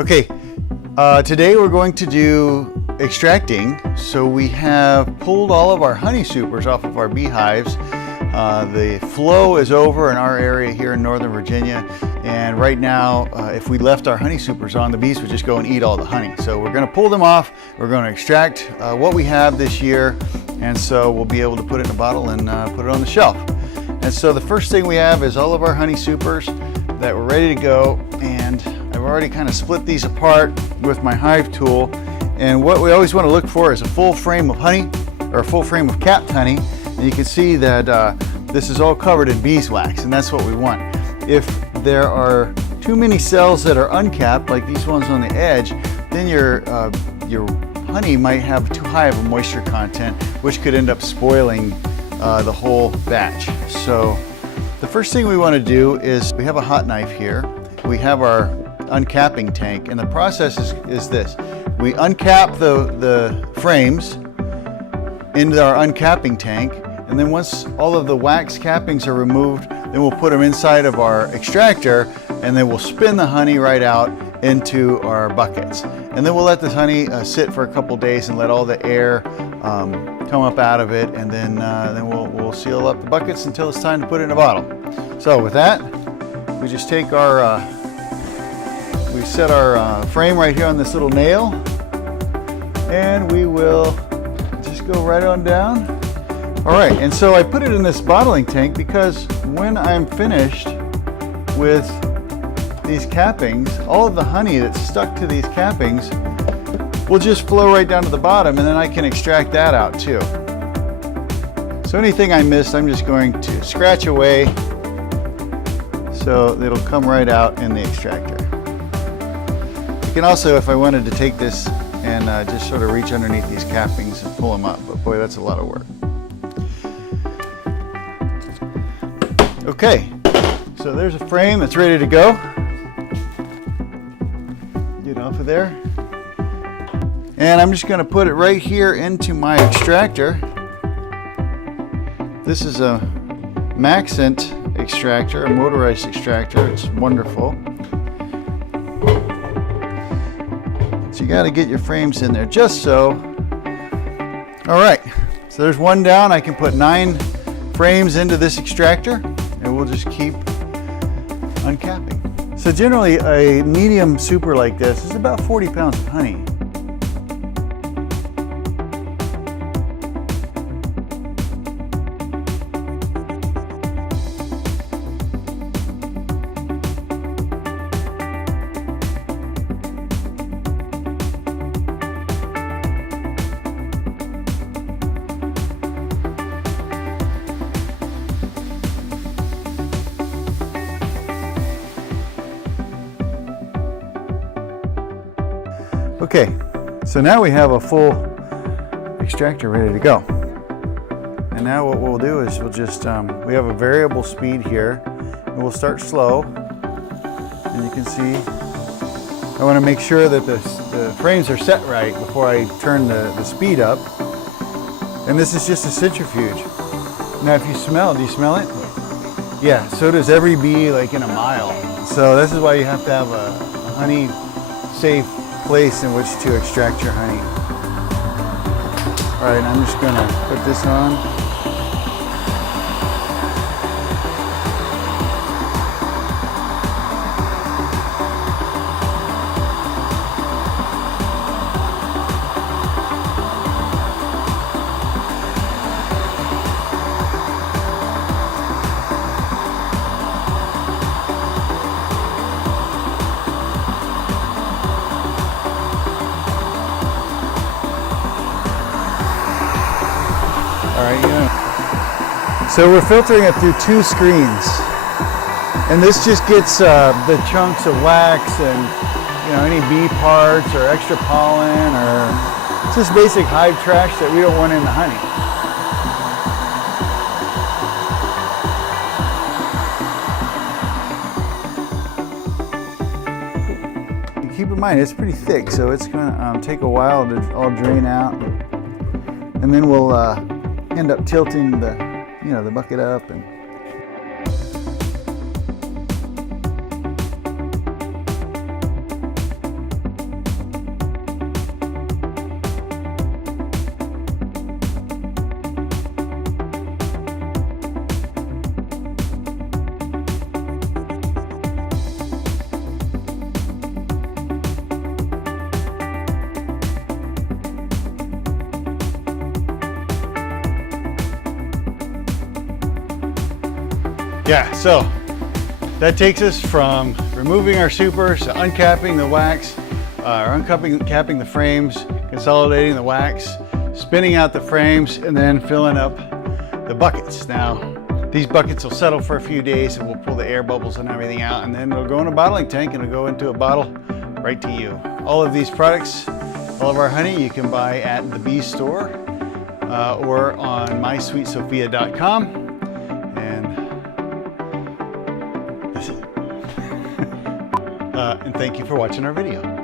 Okay, today we're going to do extracting. So we have pulled all of our honey supers off of our beehives. The flow is over in our area here in Northern Virginia, and right now if we left our honey supers on, the bees would just go and eat all the honey. So we're going to pull them off, we're going to extract what we have this year, and so we'll be able to put it in a bottle and put it on the shelf. And so the first thing we have is all of our honey supers that were ready to go, and I've already kind of split these apart with my hive tool. And what we always want to look for is a full frame of honey, or a full frame of capped honey. And you can see that this is all covered in beeswax, and that's what we want. If there are too many cells that are uncapped, like these ones on the edge, then your honey might have too high of a moisture content, which could end up spoiling the whole batch. So the first thing we want to do is, we have a hot knife here. We have our uncapping tank, and the process is this. We uncap the frames into our uncapping tank, and then once all of the wax cappings are removed, then we'll put them inside of our extractor, and then we'll spin the honey right out into our buckets. And then we'll let the honey sit for a couple days and let all the air come up out of it, and then we'll seal up the buckets until it's time to put it in a bottle. So with that, we just take our, we set our frame right here on this little nail, and we will just go right on down. All right, and so I put it in this bottling tank because when I'm finished with these cappings, all of the honey that's stuck to these cappings will just flow right down to the bottom, and then I can extract that out too. So anything I missed, I'm just going to scratch away so it'll come right out in the extractor. You can also, if I wanted to take this and just sort of reach underneath these cappings and pull them up, but boy, that's a lot of work. Okay, so there's a frame that's ready to go. Get off of there. And I'm just going to put it right here into my extractor. This is a Maxint extractor, a motorized extractor. It's wonderful. So you got to get your frames in there just so. All right, so there's one down. I can put 9 frames into this extractor, and we'll just keep uncapping. So generally a medium super like this is about 40 pounds of honey. Okay, so now we have a full extractor ready to go. And now what we'll do is we'll just, we have a variable speed here, and we'll start slow. And you can see, I want to make sure that the frames are set right before I turn the speed up. And this is just a centrifuge. Now if you smell, do you smell it? Yeah, so does every bee like in a mile. So this is why you have to have a honey safe place in which to extract your honey. All right, I'm just gonna put this on. So we're filtering it through 2 screens, and this just gets the chunks of wax and any bee parts or extra pollen or just basic hive trash that we don't want in the honey. Keep in mind it's pretty thick, so it's going to take a while to all drain out, and then we'll end up tilting the bucket up. And Yeah, so that takes us from removing our supers to uncapping the wax, or uncapping the frames, consolidating the wax, spinning out the frames, and then filling up the buckets. Now, these buckets will settle for a few days and we'll pull the air bubbles and everything out, and then it'll go in a bottling tank and it'll go into a bottle right to you. All of these products, all of our honey, you can buy at the Bee Store or on mysweetsophia.com. And thank you for watching our video.